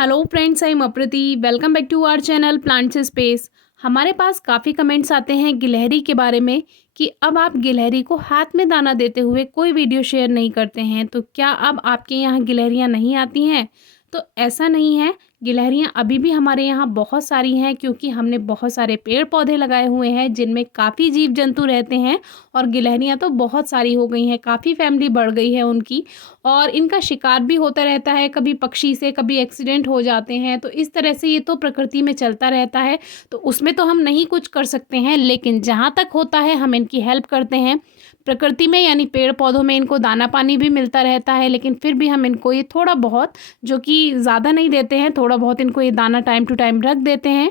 Hello friends, I am Aprati. Welcome back to our channel plants space. हमारे पास काफ़ी comments आते हैं गिलहरी के बारे में कि अब आप गिलहरी को हाथ में दाना देते हुए कोई वीडियो शेयर नहीं करते हैं, तो क्या अब आपके यहाँ गिलहरियाँ नहीं आती हैं? तो ऐसा नहीं है, गिलहरियाँ अभी भी हमारे यहाँ बहुत सारी हैं क्योंकि हमने बहुत सारे पेड़ पौधे लगाए हुए हैं जिनमें काफ़ी जीव जंतु रहते हैं। और गिलहरियाँ तो बहुत सारी हो गई हैं, काफ़ी फैमिली बढ़ गई है उनकी। और इनका शिकार भी होता रहता है, कभी पक्षी से कभी एक्सीडेंट हो जाते हैं, तो इस तरह से ये तो प्रकृति में चलता रहता है। तो उसमें तो हम नहीं कुछ कर सकते हैं, लेकिन जहाँ तक होता है हम इनकी हेल्प करते हैं। प्रकृति में यानी पेड़ पौधों में इनको दाना पानी भी मिलता रहता है, लेकिन फिर भी हम इनको ये थोड़ा बहुत, जो कि ज़्यादा नहीं देते हैं, थोड़ा बहुत इनको ये दाना टाइम टू टाइम रख देते हैं,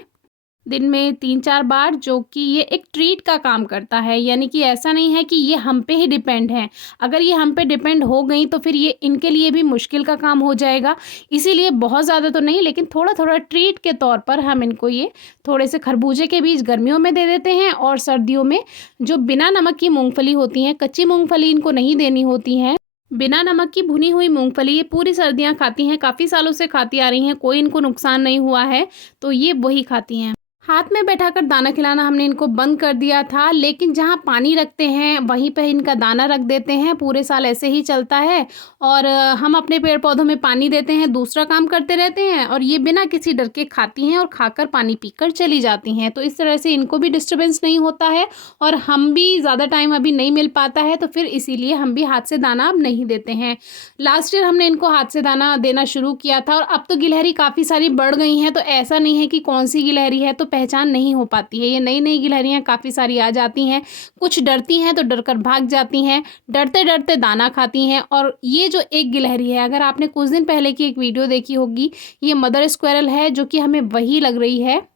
दिन में 3-4 बार, जो कि ये एक ट्रीट का काम करता है। यानी कि ऐसा नहीं है कि ये हम पे ही डिपेंड है। अगर ये हम पे डिपेंड हो गई तो फिर ये इनके लिए भी मुश्किल का काम हो जाएगा। इसीलिए बहुत ज़्यादा तो नहीं, लेकिन थोड़ा थोड़ा ट्रीट के तौर पर हम इनको ये थोड़े से खरबूजे के बीज गर्मियों में दे देते हैं, और सर्दियों में जो बिना नमक की मूँगफली होती हैं, कच्ची मूँगफली इनको नहीं देनी होती हैं। बिना नमक की भुनी हुई मूँगफली ये पूरी सर्दियाँ खाती हैं, काफ़ी सालों से खाती आ रही हैं, कोई इनको नुकसान नहीं हुआ है, तो ये वही खाती हैं। हाथ में बैठाकर दाना खिलाना हमने इनको बंद कर दिया था, लेकिन जहाँ पानी रखते हैं वहीं पे इनका दाना रख देते हैं, पूरे साल ऐसे ही चलता है। और हम अपने पेड़ पौधों में पानी देते हैं, दूसरा काम करते रहते हैं, और ये बिना किसी डर के खाती हैं और खाकर पानी पीकर चली जाती हैं। तो इस तरह से इनको भी डिस्टर्बेंस नहीं होता है, और हम भी ज़्यादा टाइम अभी नहीं मिल पाता है, तो फिर इसीलिए हम भी हाथ से दाना अब नहीं देते हैं। लास्ट ईयर हमने इनको हाथ से दाना देना शुरू किया था, और अब तो गिलहरी काफ़ी सारी बढ़ गई हैं, तो ऐसा नहीं है कि कौन सी गिलहरी है तो पहचान नहीं हो पाती है। ये नई नई गिलहरियाँ काफ़ी सारी आ जाती हैं, कुछ डरती हैं तो डर कर भाग जाती हैं, डरते डरते दाना खाती हैं। और ये जो एक गिलहरी है, अगर आपने कुछ दिन पहले की एक वीडियो देखी होगी, ये मदर स्क्वेरल है, जो कि हमें वही लग रही है।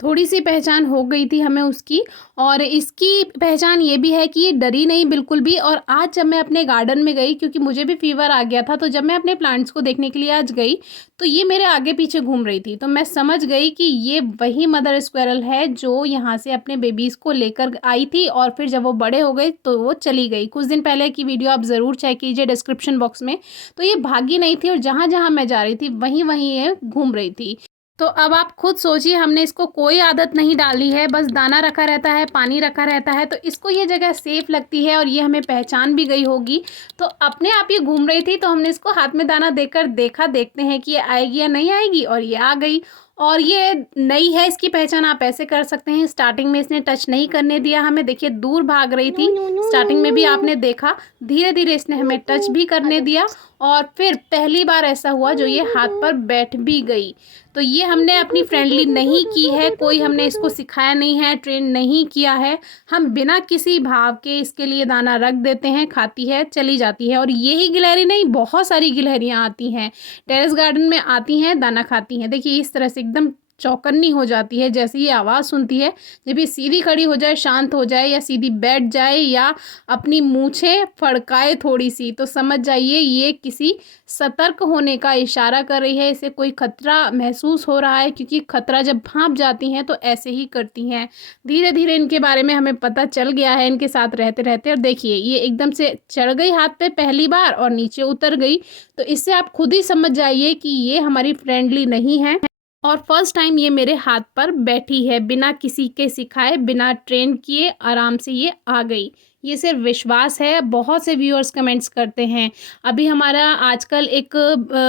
थोड़ी सी पहचान हो गई थी हमें उसकी, और इसकी पहचान ये भी है कि ये डरी नहीं बिल्कुल भी। और आज जब मैं अपने गार्डन में गई, क्योंकि मुझे भी फीवर आ गया था, तो जब मैं अपने प्लांट्स को देखने के लिए आज गई, तो ये मेरे आगे पीछे घूम रही थी। तो मैं समझ गई कि ये वही मदर स्क्वेरल है जो यहाँ से अपने बेबीज़ को लेकर आई थी, और फिर जब वो बड़े हो गए तो वो चली गई। कुछ दिन पहले की वीडियो आप ज़रूर चेक कीजिए डिस्क्रिप्शन बॉक्स में। तो ये भागी नहीं थी, और जहाँ जहाँ मैं जा रही थी वहीं वहीं ये घूम रही थी। तो अब आप खुद सोचिए, हमने इसको कोई आदत नहीं डाली है, बस दाना रखा रहता है, पानी रखा रहता है, तो इसको ये जगह सेफ़ लगती है, और ये हमें पहचान भी गई होगी। तो अपने आप ये घूम रही थी, तो हमने इसको हाथ में दाना देकर देखा, देखते हैं कि ये आएगी या नहीं आएगी, और ये आ गई। और ये नई है, इसकी पहचान आप ऐसे कर सकते हैं, स्टार्टिंग में इसने टच नहीं करने दिया हमें, देखिए दूर भाग रही थी। स्टार्टिंग में भी आपने देखा, धीरे धीरे इसने हमें टच भी करने दिया, और फिर पहली बार ऐसा हुआ जो ये हाथ पर बैठ भी गई। तो ये हमने अपनी फ्रेंडली नहीं की है, कोई हमने इसको सिखाया नहीं है, ट्रेन नहीं किया है। हम बिना किसी भाव के इसके लिए दाना रख देते हैं, खाती है, चली जाती है। और यही गिलहरी नहीं, बहुत सारी गिलहरियाँ आती हैं, टेरेस गार्डन में आती हैं, दाना खाती हैं। देखिए इस तरह से एकदम चौकन्नी हो जाती है जैसे ये आवाज़ सुनती है। जब ये सीधी खड़ी हो जाए, शांत हो जाए, या सीधी बैठ जाए, या अपनी मूंछें फड़काए थोड़ी सी, तो समझ जाइए ये किसी सतर्क होने का इशारा कर रही है, इसे कोई खतरा महसूस हो रहा है। क्योंकि खतरा जब भांप जाती हैं तो ऐसे ही करती हैं। धीरे धीरे इनके बारे में हमें पता चल गया है इनके साथ रहते रहते। और देखिए ये एकदम से चढ़ गई हाथ पे पहली बार, और नीचे उतर गई। तो इससे आप खुद ही समझ जाइए कि ये हमारी फ्रेंडली नहीं है, और फर्स्ट टाइम ये मेरे हाथ पर बैठी है, बिना किसी के सिखाए, बिना ट्रेन किए, आराम से ये आ गई। ये सिर्फ विश्वास है। बहुत से व्यूअर्स कमेंट्स करते हैं। अभी हमारा आजकल एक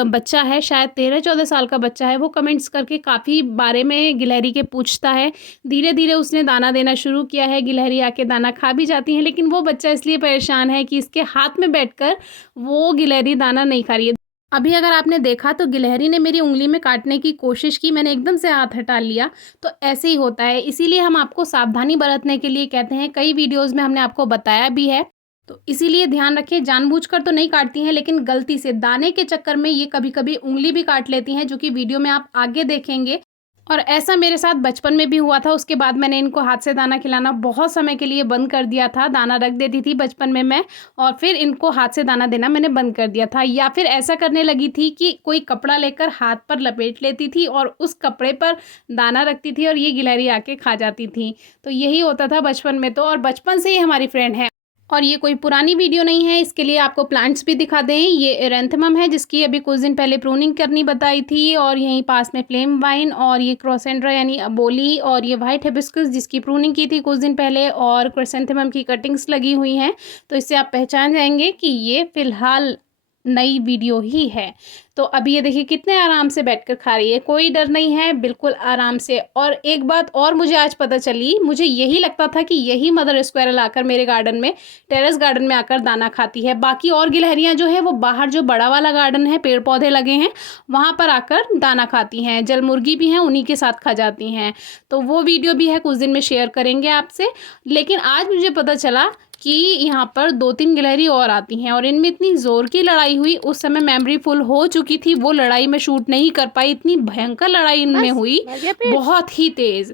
बच्चा है, शायद 13-14 साल का बच्चा है, वो कमेंट्स करके काफ़ी बारे में गिलहरी के पूछता है। धीरे धीरे उसने दाना देना शुरू किया है, गिलहरी आके दाना खा भी जाती है, लेकिन वो बच्चा इसलिए परेशान है कि इसके हाथ में बैठकर वो गिलहरी दाना नहीं खा रही है। अभी अगर आपने देखा तो गिलहरी ने मेरी उंगली में काटने की कोशिश की, मैंने एकदम से हाथ हटा लिया। तो ऐसे ही होता है, इसीलिए हम आपको सावधानी बरतने के लिए कहते हैं। कई वीडियोस में हमने आपको बताया भी है, तो इसीलिए ध्यान रखें। जानबूझकर तो नहीं काटती हैं, लेकिन गलती से दाने के चक्कर में ये कभी कभी उंगली भी काट लेती हैं, जो कि वीडियो में आप आगे देखेंगे। और ऐसा मेरे साथ बचपन में भी हुआ था। उसके बाद मैंने इनको हाथ से दाना खिलाना बहुत समय के लिए बंद कर दिया था। दाना रख देती थी बचपन में मैं, और फिर इनको हाथ से दाना देना मैंने बंद कर दिया था। या फिर ऐसा करने लगी थी कि कोई कपड़ा लेकर हाथ पर लपेट लेती थी, और उस कपड़े पर दाना रखती थी, और ये गिलहरी आके खा जाती थी। तो यही होता था बचपन में तो, और बचपन से ही हमारी फ्रेंड है। और ये कोई पुरानी वीडियो नहीं है, इसके लिए आपको प्लांट्स भी दिखा दें। ये एरेंथमम है जिसकी अभी कुछ दिन पहले प्रूनिंग करनी बताई थी, और यहीं पास में फ्लेम वाइन, और ये क्रोसेंड्रा यानी अबोली, और ये वाइट हिबिस्कस जिसकी प्रूनिंग की थी कुछ दिन पहले, और क्रिसैंथेमम की कटिंग्स लगी हुई हैं। तो इससे आप पहचान जाएंगे कि ये फ़िलहाल नई वीडियो ही है। तो अभी ये देखिए कितने आराम से बैठकर खा रही है, कोई डर नहीं है, बिल्कुल आराम से। और एक बात और मुझे आज पता चली, मुझे यही लगता था कि यही मदर स्क्वेरल आकर मेरे गार्डन में, टेरेस गार्डन में आकर दाना खाती है। बाकी और गिलहरियाँ जो है वो बाहर जो बड़ा वाला गार्डन है, पेड़ पौधे लगे हैं, वहाँ पर आकर दाना खाती हैं। जल मुर्गी भी हैं, उन्हीं के साथ खा जाती हैं। तो वो वीडियो भी है, कुछ दिन में शेयर करेंगे आपसे। लेकिन आज मुझे पता चला कि यहाँ पर 2-3 गिलहरी और आती हैं, और इनमें इतनी ज़ोर की लड़ाई हुई। उस समय मेमोरी फुल हो चुकी थी, वो लड़ाई में शूट नहीं कर पाई। इतनी भयंकर लड़ाई इनमें हुई, बहुत ही तेज़।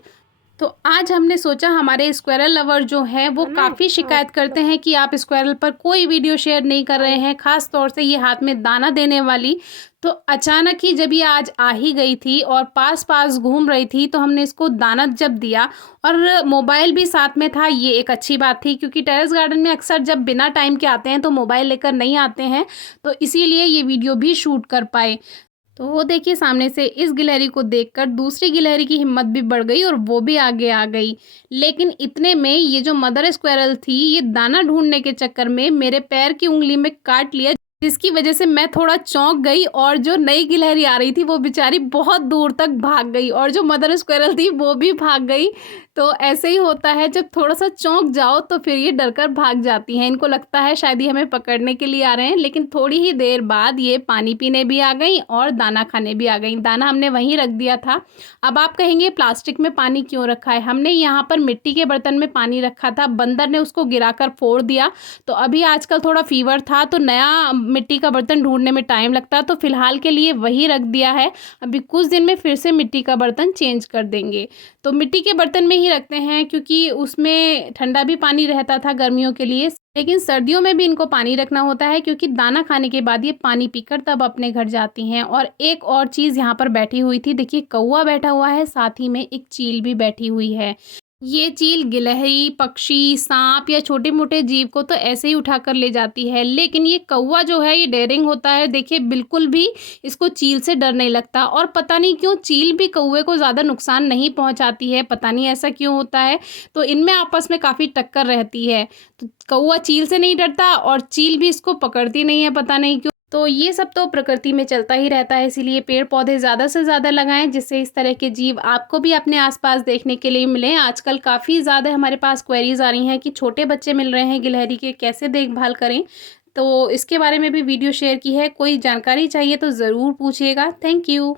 तो आज हमने सोचा, हमारे स्क्वायरल लवर जो हैं वो काफ़ी शिकायत करते हैं कि आप स्क्वायरल पर कोई वीडियो शेयर नहीं कर रहे हैं, ख़ास तौर से ये हाथ में दाना देने वाली। तो अचानक ही जब ये आज आ ही गई थी और पास पास घूम रही थी, तो हमने इसको दाना जब दिया, और मोबाइल भी साथ में था, ये एक अच्छी बात थी, क्योंकि टेरेस गार्डन में अक्सर जब बिना टाइम के आते हैं तो मोबाइल लेकर नहीं आते हैं, तो इसीलिए ये वीडियो भी शूट कर पाए। तो वो देखिए सामने से इस गिलहरी को देखकर दूसरी गिलहरी की हिम्मत भी बढ़ गई और वो भी आगे आ गई। लेकिन इतने में ये जो मदर स्क्वेरल थी, ये दाना ढूंढने के चक्कर में मेरे पैर की उंगली में काट लिया, जिसकी वजह से मैं थोड़ा चौंक गई, और जो नई गिलहरी आ रही थी वो बेचारी बहुत दूर तक भाग गई, और जो मदर स्क्वेरल थी वो भी भाग गई। तो ऐसे ही होता है, जब थोड़ा सा चौंक जाओ तो फिर ये डरकर भाग जाती हैं। इनको लगता है शायद ये हमें पकड़ने के लिए आ रहे हैं, लेकिन थोड़ी ही देर बाद ये पानी पीने भी आ गई और दाना खाने भी आ गई। दाना हमने वहीं रख दिया था। अब आप कहेंगे प्लास्टिक में पानी क्यों रखा है? हमने यहाँ पर मिट्टी के बर्तन में पानी रखा था, बंदर ने उसको गिराकर फोड़ दिया। तो अभी आजकल थोड़ा फीवर था, तो नया मिट्टी का बर्तन ढूंढने में टाइम लगता है, तो फिलहाल के लिए वही रख दिया है। अभी कुछ दिन में फिर से मिट्टी का बर्तन चेंज कर देंगे। तो मिट्टी के बर्तन में ही रखते हैं, क्योंकि उसमें ठंडा भी पानी रहता था गर्मियों के लिए। लेकिन सर्दियों में भी इनको पानी रखना होता है, क्योंकि दाना खाने के बाद ये पानी पीकर तब अपने घर जाती हैं। और एक और चीज़ यहाँ पर बैठी हुई थी, देखिए कौवा बैठा हुआ है, साथ ही में एक चील भी बैठी हुई है। ये चील गिलहरी, पक्षी, सांप या छोटे मोटे जीव को तो ऐसे ही उठाकर ले जाती है, लेकिन ये कौवा जो है ये डेयरिंग होता है। देखिए बिल्कुल भी इसको चील से डर नहीं लगता, और पता नहीं क्यों चील भी कौवे को ज़्यादा नुकसान नहीं पहुंचाती है, पता नहीं ऐसा क्यों होता है। तो इनमें आपस में काफ़ी टक्कर रहती है। तो कौवा चील से नहीं डरता और चील भी इसको पकड़ती नहीं है, पता नहीं क्यों। तो ये सब तो प्रकृति में चलता ही रहता है, इसीलिए पेड़ पौधे ज़्यादा से ज़्यादा लगाएं, जिससे इस तरह के जीव आपको भी अपने आसपास देखने के लिए मिलें। आजकल काफ़ी ज़्यादा हमारे पास क्वेरीज आ रही हैं कि छोटे बच्चे मिल रहे हैं गिलहरी के, कैसे देखभाल करें। तो इसके बारे में भी वीडियो शेयर की है, कोई जानकारी चाहिए तो ज़रूर पूछिएगा। Thank you.